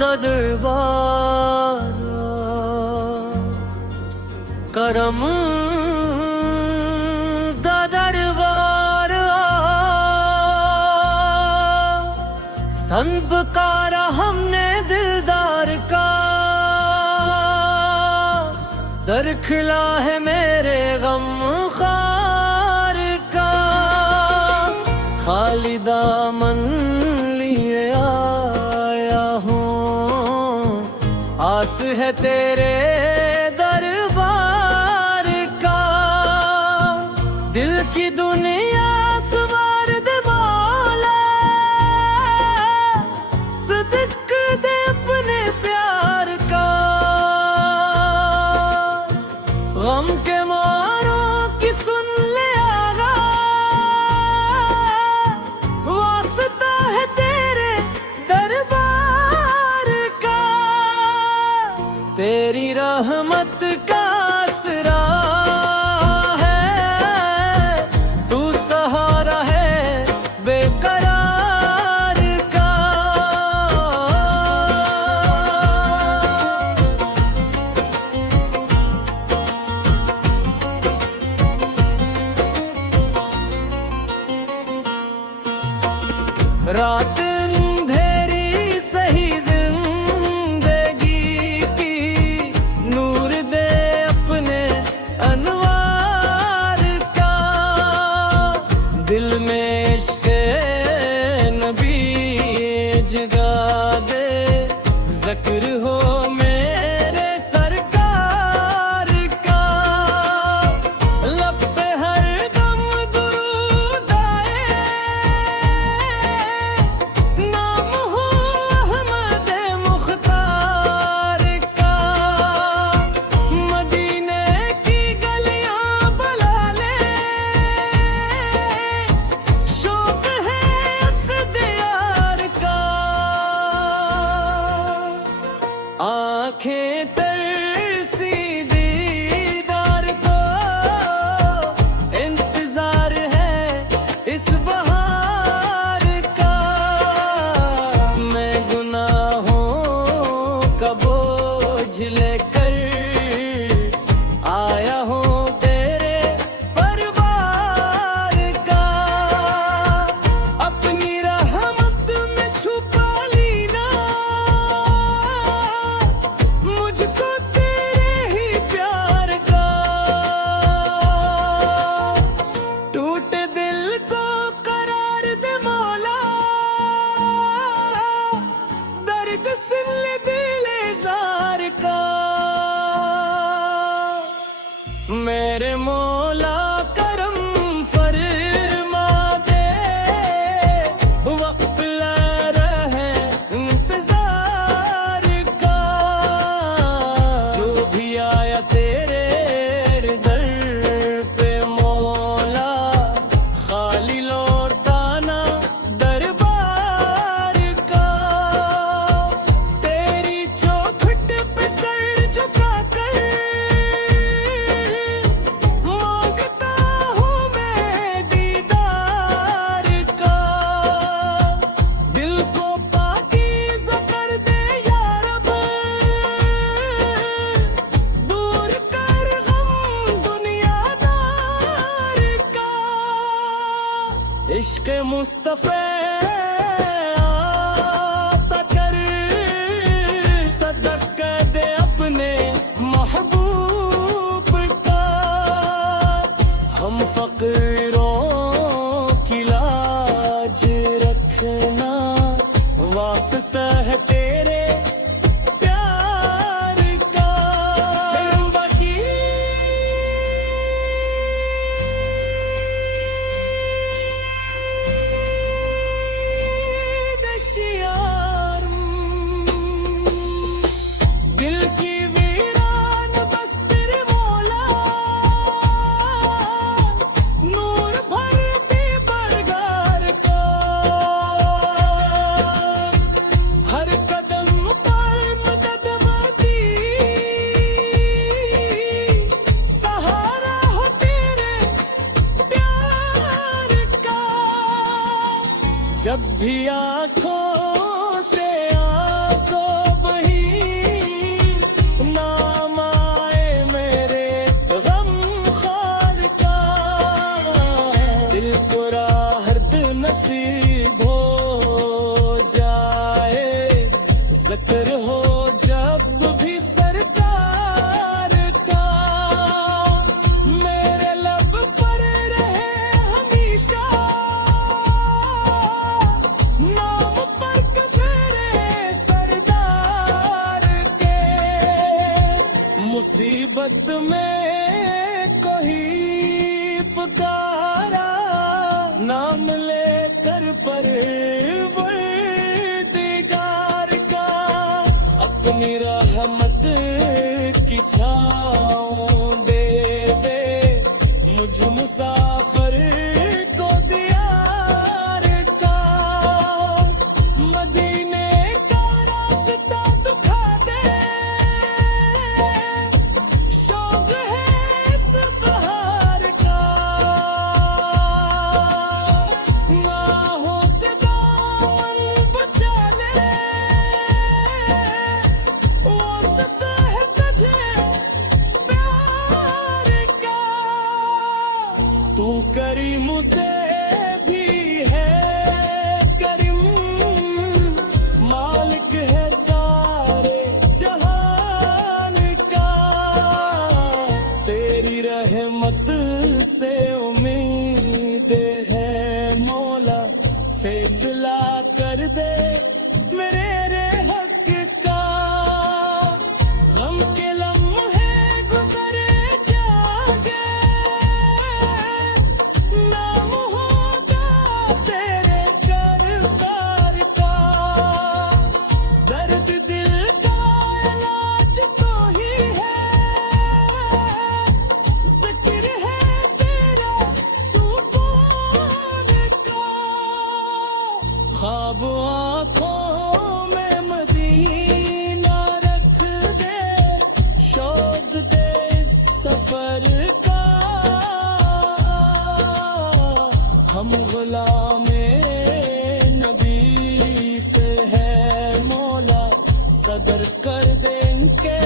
दरबार करम दा दरबार सन पुकारा हमने दिलदार का दरखला है मेरे गम खार का खाली दामन लिए आया हूँ आस है तेरे दरबार का दिल की दुनिया सवार दे मौला सदक दे अपने प्यार का गम के मारों की सुन ले आगा वास्ता है तेरे दरबार का तेरी रहमत का आसरा है तू सहारा है बेकरार का रात अंधेरी सही जिंदगी की नूर दे अपने अनवार का दिल में इश्क़ नबी जगा दे ज़िक्र हो मेरे सरकार का लब पे हर दम दुरूद आए नाम हो अहमद मुख्तार का मदीने की गलियां बुला ले शौक है असद यार का आंखें तरसी दीदार को इंतजार है इस बहार का मैं गुनाहों का बोझ लेकर आया हूँ तेरे परिवार का अपनी रहमत में छुपा लीना मुझको तेरे ही प्यार का टूटे दिल को करार दे मौला दर्द सुन ले दिल जार का मेरे मौला करम फरमा दे वक्त ला रहे इंतजार का जो भी आया तेरे दर पे मौला खाली लौटाना दरबार का तेरी चौखट पे सर झुका कर मांगता हूँ मैं दीदार का दिल को पाकीज़ा कर दे या रब दूर कर गम दुनियादार का इश्क़ मुस्तफ़ा आता कर सदक दे अपने महबूब का हम फ़कीरों की लाज रखना वास्ता है तेरे प्यार का बाकी दशियार दिल की वीरान बस तेरे मौला नूर भर दे बरगार का हर कदम पर मदद मदी सहारा हो तेरे प्यार का जब भी आँखों से आंसू जिक्र हो जब भी सरकार का, मेरे लब पर रहे हमेशा नाम पर कबीरे सरदार के। मुसीबत में कोई पुकारा, नाम लेकर परवरदिगार का, अपनी रहमत की छाँव देवे मुझ मुसाफिर को दियार का। मदीने का रास्ता दिखा दे, शौक है इस बहार का। निगाहों से दामन बचा ले, वास्ता है तुझे प्यार का। तू करीम से भी है करीम, मालिक है सारे जहान का। तेरी रहमत से उम्मीद है मौला, फैसला कर दे मेरे रे हक का। गम के लम्हे गुजरे जागे, नाम होगा तेरे दरबार का। दर्द दिल का इलाज तो ही है, जिक्र है तेरा सुकून का। ख्वाब आँखों में मदीना रख दे, शौक दे इस सफर का। हम गुलामे नबी से है मौला, सदर कर दे इनके